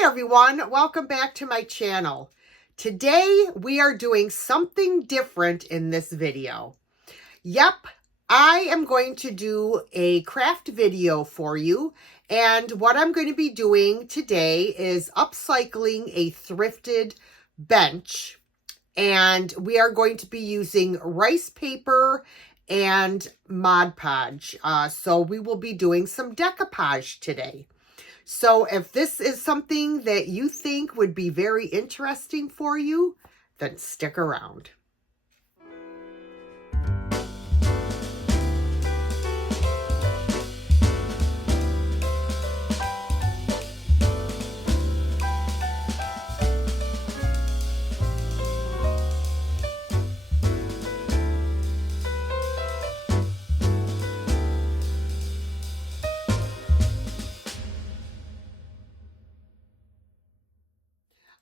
Hi everyone, welcome back to my channel. Today we are doing something different in this video. Yep, I am going to do a craft video for you, and what I'm going to be doing today is upcycling a thrifted bench, and we are going to be using rice paper and Mod Podge. So we will be doing some decoupage today. So if this is something that you think would be very interesting for you, then stick around.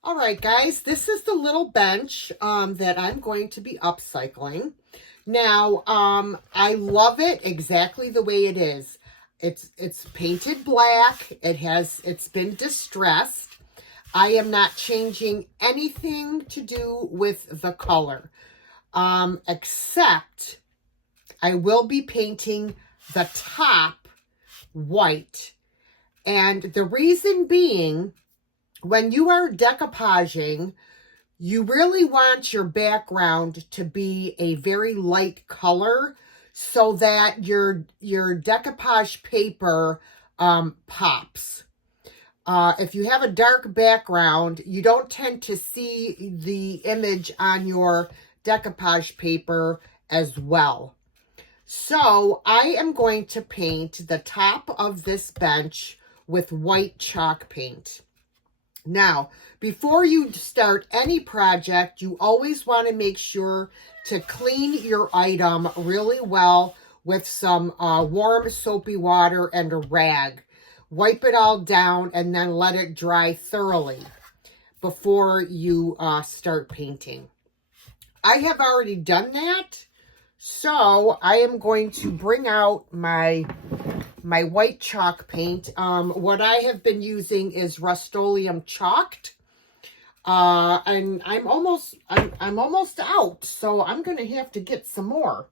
All right, guys, this is the little bench that I'm going to be upcycling. Now, I love it exactly the way it is. It's painted black. It's been distressed. I am not changing anything to do with the color, except I will be painting the top white. And the reason being, when you are decoupaging, you really want your background to be a very light color so that your decoupage paper pops. If you have a dark background, you don't tend to see the image on your decoupage paper as well. So I am going to paint the top of this bench with white chalk paint. Now, before you start any project, you always want to make sure to clean your item really well with some warm soapy water and a rag. Wipe it all down and then let it dry thoroughly before you start painting. I have already done that, so I am going to bring out my white chalk paint. What I have been using is Rust-Oleum chalked. And I'm almost out, so I'm going to have to get some more.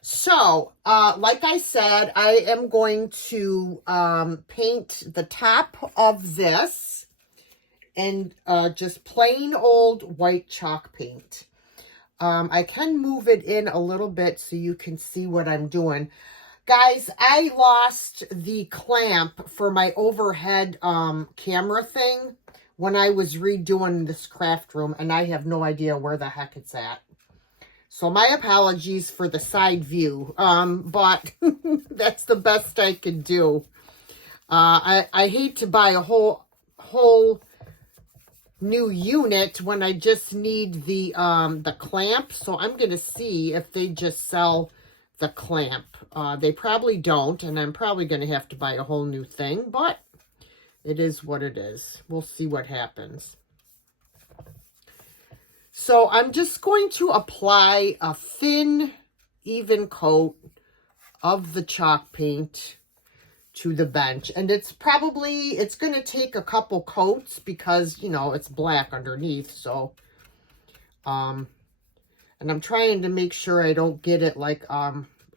So, like I said, I am going to paint the top of this and just plain old white chalk paint. I can move it in a little bit so you can see what I'm doing. Guys, I lost the clamp for my overhead camera thing when I was redoing this craft room, and I have no idea where the heck it's at. So my apologies for the side view, but that's the best I could do. I hate to buy a whole new unit when I just need the clamp, so I'm going to see if they just sell the clamp. They probably don't, and I'm probably going to have to buy a whole new thing, but it is what it is. We'll see what happens. So I'm just going to apply a thin, even coat of the chalk paint to the bench, and it's going to take a couple coats because, you know, it's black underneath. So and I'm trying to make sure I don't get it like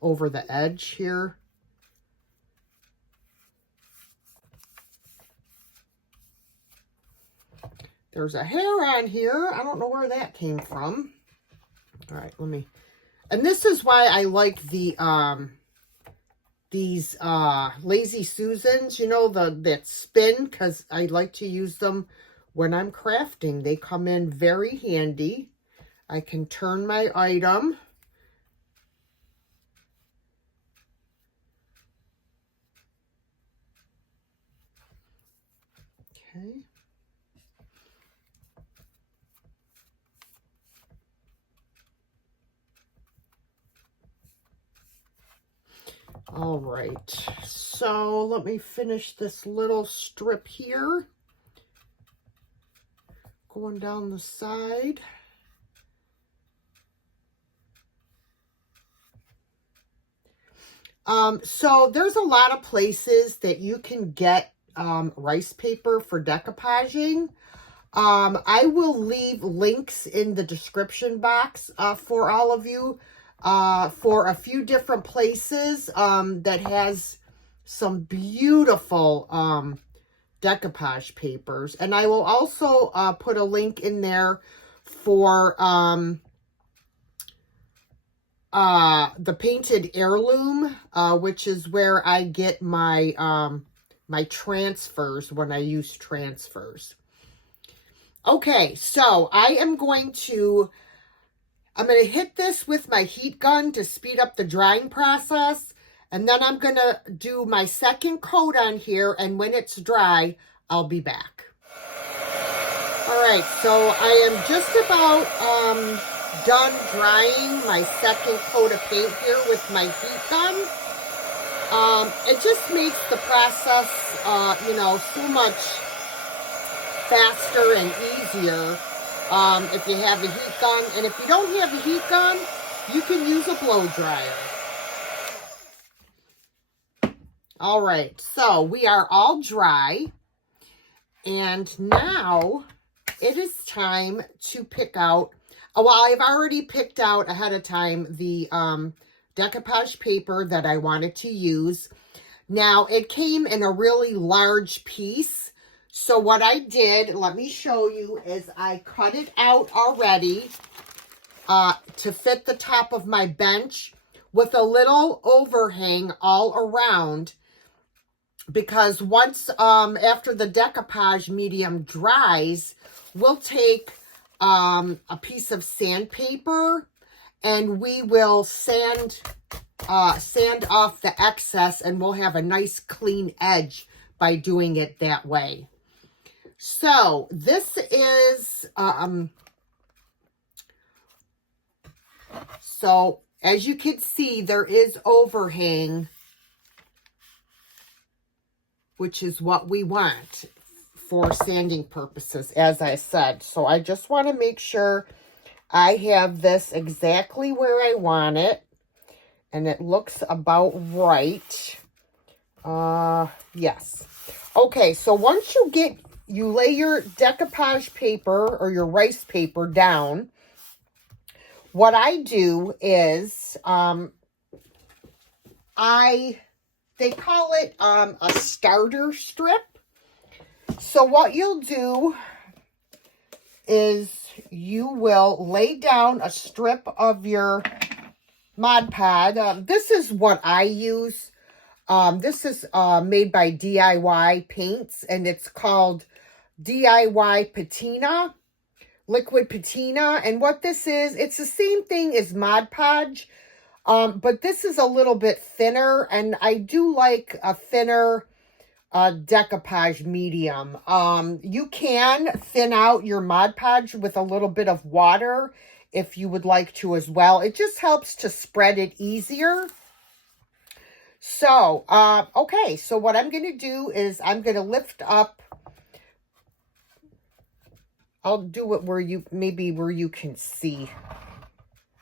over the edge here. There's a hair on here. I don't know where that came from. All right, and this is why I like the these Lazy Susans, you know, that spin, because I like to use them when I'm crafting. They come in very handy. I can turn my item. Okay. All right, so let me finish this little strip here. Going down the side. So there's a lot of places that you can get rice paper for decoupaging. I will leave links in the description box for all of you for a few different places that has some beautiful decoupage papers. And I will also put a link in there for the Painted Heirloom, which is where I get my my transfers when I use transfers. Okay, so I'm going to hit this with my heat gun to speed up the drying process. And then I'm going to do my second coat on here. And when it's dry, I'll be back. All right, so I am just about done drying my second coat of paint here with my heat gun. It just makes the process, so much faster and easier if you have a heat gun. And if you don't have a heat gun, you can use a blow dryer. All right, so we are all dry. And now it is time to pick out, well, I've already picked out ahead of time the decoupage paper that I wanted to use. Now, it came in a really large piece. So what I did, let me show you, is I cut it out already to fit the top of my bench with a little overhang all around. Because once, after the decoupage medium dries, we'll take a piece of sandpaper and we will sand off the excess, and we'll have a nice clean edge by doing it that way. So this is, so as you can see, there is overhang, which is what we want for sanding purposes, as I said. So I just want to make sure I have this exactly where I want it. And it looks about right. Yes. Okay, so once you lay your decoupage paper or your rice paper down, what I do is, they call it a starter strip. So what you'll do is you will lay down a strip of your Mod Podge. This is what I use. This is made by DIY Paints, and it's called DIY Patina, Liquid Patina. And what this is, it's the same thing as Mod Podge, but this is a little bit thinner, and I do like a thinner decoupage medium. You can thin out your Mod Podge with a little bit of water if you would like to as well. It just helps to spread it easier. So, okay, so what I'm going to do is I'm going to lift up. I'll do it where you can see.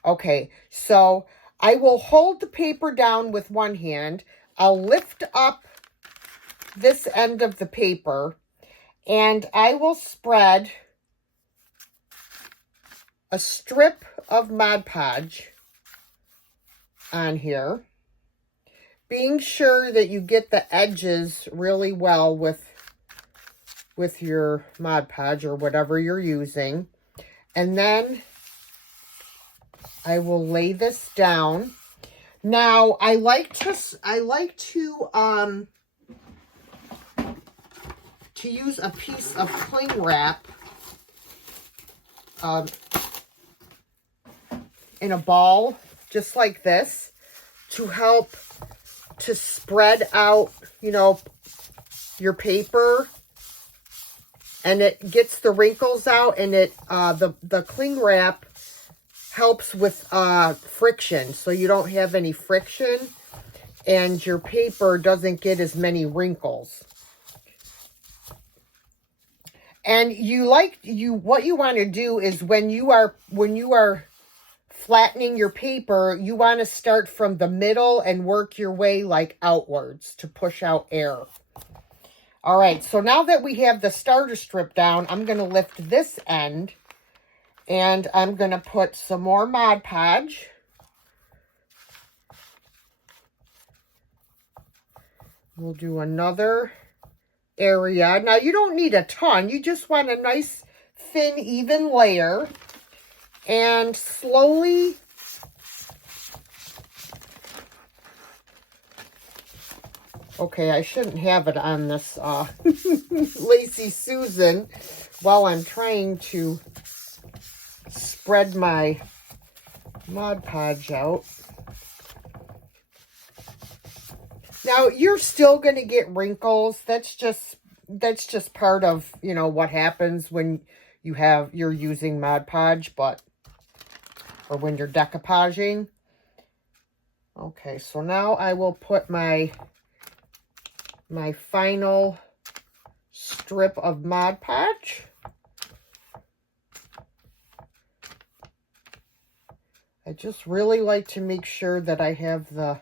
Okay, so I will hold the paper down with one hand. I'll lift up this end of the paper, and I will spread a strip of Mod Podge on here, being sure that you get the edges really well with your Mod Podge or whatever you're using. And then I will lay this down. Now, I like to use a piece of cling wrap in a ball, just like this, to help to spread out, your paper, and it gets the wrinkles out, and it the cling wrap helps with friction, so you don't have any friction and your paper doesn't get as many wrinkles. And what you want to do is when you are flattening your paper, you want to start from the middle and work your way like outwards to push out air. All right, so now that we have the starter strip down, I'm going to lift this end and I'm going to put some more Mod Podge. We'll do another area. Now, you don't need a ton. You just want a nice, thin, even layer. And slowly... Okay, I shouldn't have it on this Lazy Susan while I'm trying to spread my Mod Podge out. Now, you're still going to get wrinkles. That's just part of, you know, what happens when you're using Mod Podge, or when you're decoupaging. Okay, so now I will put my final strip of Mod Podge. I just really like to make sure that I have the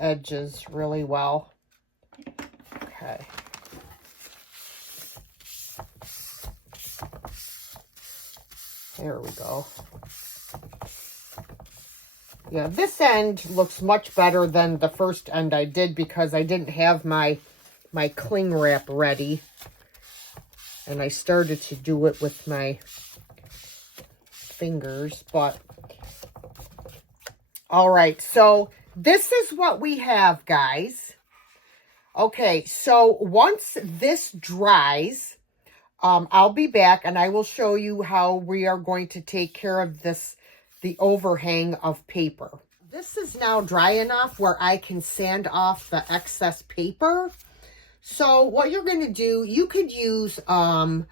edges really well. Okay. There we go. Yeah, this end looks much better than the first end I did because I didn't have my cling wrap ready. And I started to do it with my fingers, but... All right, so this is what we have, guys. Okay, so once this dries, I'll be back and I will show you how we are going to take care of the overhang of paper. This is now dry enough where I can sand off the excess paper. So what you're going to do, you could use a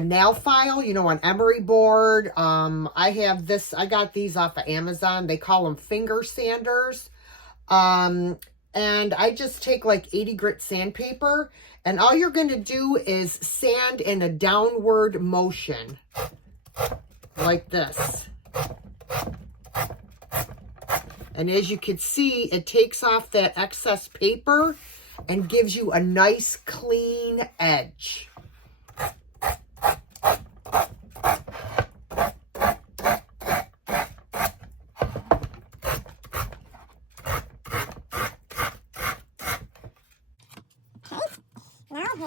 nail file, you know, an emery board. I got these off of Amazon. They call them finger sanders. And I just take like 80 grit sandpaper, and all you're going to do is sand in a downward motion like this. And as you can see, it takes off that excess paper and gives you a nice clean edge.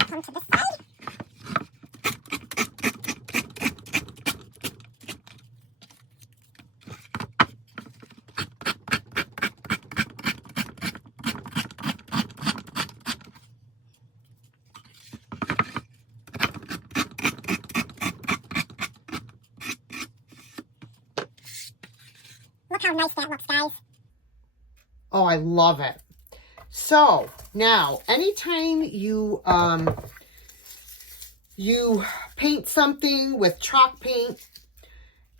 Come to this side. Look how nice that looks, guys. Oh, I love it. So now, anytime you paint something with chalk paint,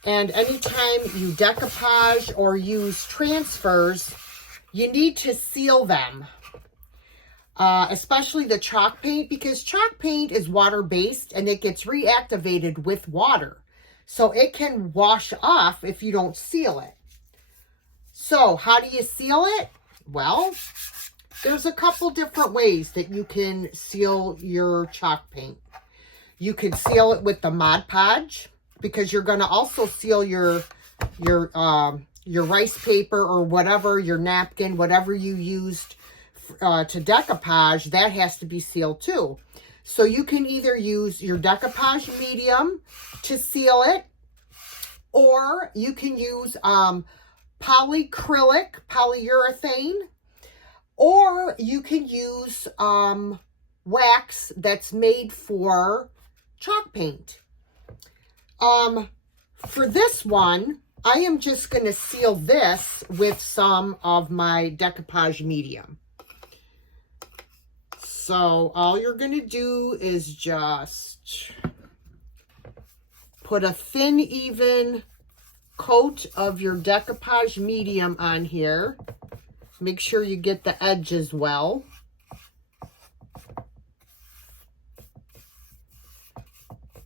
and anytime you decoupage or use transfers, you need to seal them. Especially the chalk paint, because chalk paint is water-based and it gets reactivated with water. So it can wash off if you don't seal it. So how do you seal it? Well, there's a couple different ways that you can seal your chalk paint. You could seal it with the Mod Podge, because you're going to also seal your rice paper or whatever, your napkin, whatever you used to decoupage, that has to be sealed too. So you can either use your decoupage medium to seal it, or you can use polyurethane, or you can use wax that's made for chalk paint. For this one, I am just going to seal this with some of my decoupage medium. So all you're going to do is just put a thin, even coat of your decoupage medium on here. Make sure you get the edges well.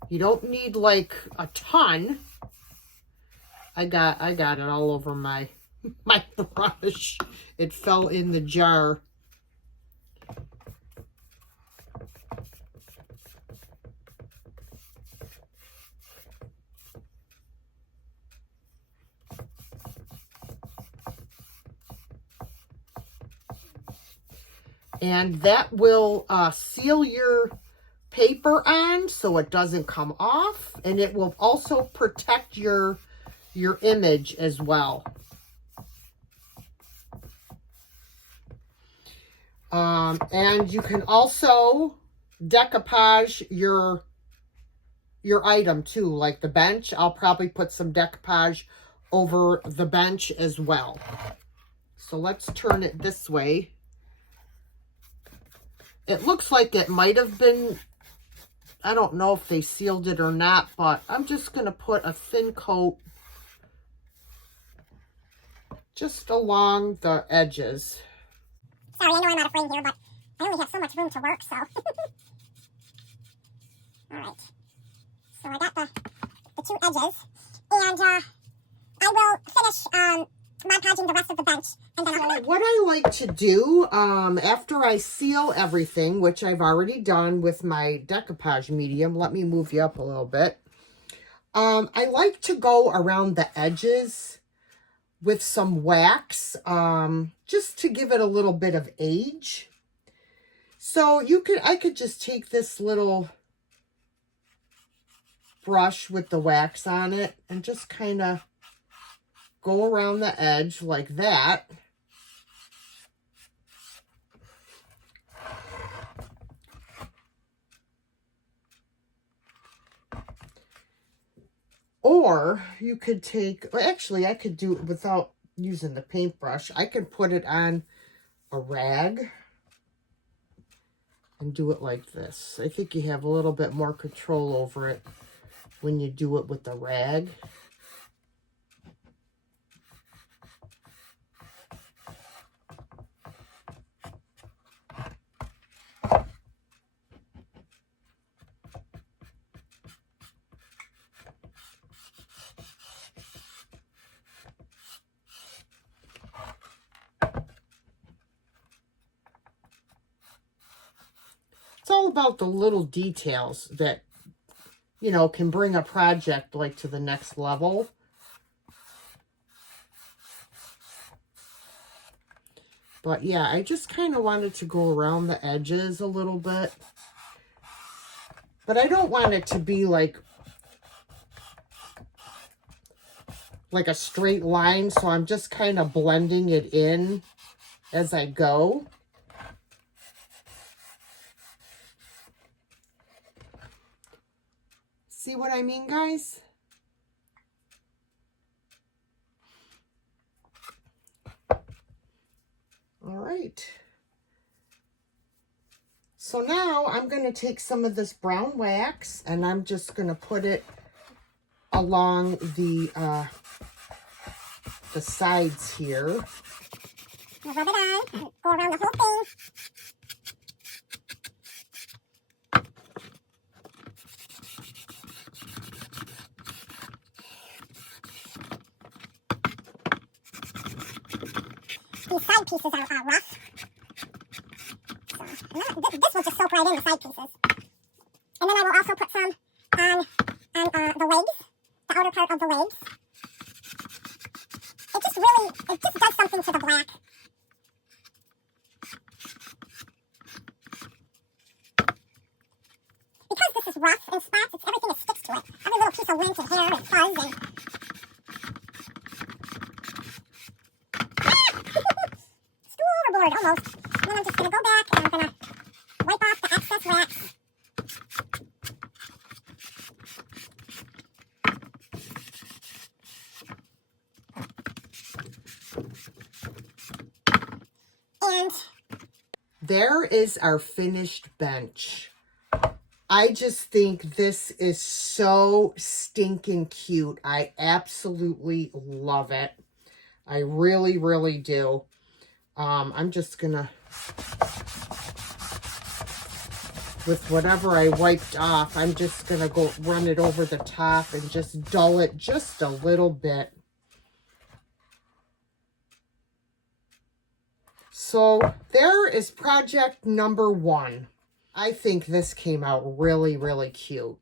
You don't need like a ton. I got it all over my brush. It fell in the jar. And that will seal your paper on so it doesn't come off, and it will also protect your image as well. And you can also decoupage your item too, like the bench. I'll probably put some decoupage over the bench as well. So let's turn it this way. It looks like it might have been, I don't know if they sealed it or not, but I'm just going to put a thin coat just along the edges. Sorry, I know I'm out of frame here, but I only have so much room to work, so. Alright. So I got the 2 edges. And I will finish Mod Podging the rest of the bench. And then I'll... What I like to do after I seal everything, which I've already done with my decoupage medium, let me move you up a little bit. I like to go around the edges with some wax, just to give it a little bit of age. So I could just take this little brush with the wax on it and just kind of go around the edge like that. Or you could take, well, actually I could do it without using the paintbrush. I could put it on a rag and do it like this. I think you have a little bit more control over it when you do it with the rag. It's all about the little details that, you know, can bring a project like to the next level. But yeah, I just kind of wanted to go around the edges a little bit. But I don't want it to be like a straight line, so I'm just kind of blending it in as I go. See what I mean, guys? All right. So now I'm going to take some of this brown wax and I'm just going to put it along the sides here. Rub it on, go around the whole thing. These side pieces are rough. So, this will just soak right in the side pieces. And then I will also put some on the legs, the outer part of the legs. It just does something to the black. Because this is rough and spots, everything that sticks to it. Every little piece of lint and hair and fuzz and... Overboard, almost. And then I'm just going to go back and I'm going to wipe off the excess wax. And there is our finished bench. I just think this is so stinking cute. I absolutely love it. I really, really do. I'm just gonna, with whatever I wiped off, I'm just gonna go run it over the top and just dull it just a little bit. So there is project number 1. I think this came out really, really cute.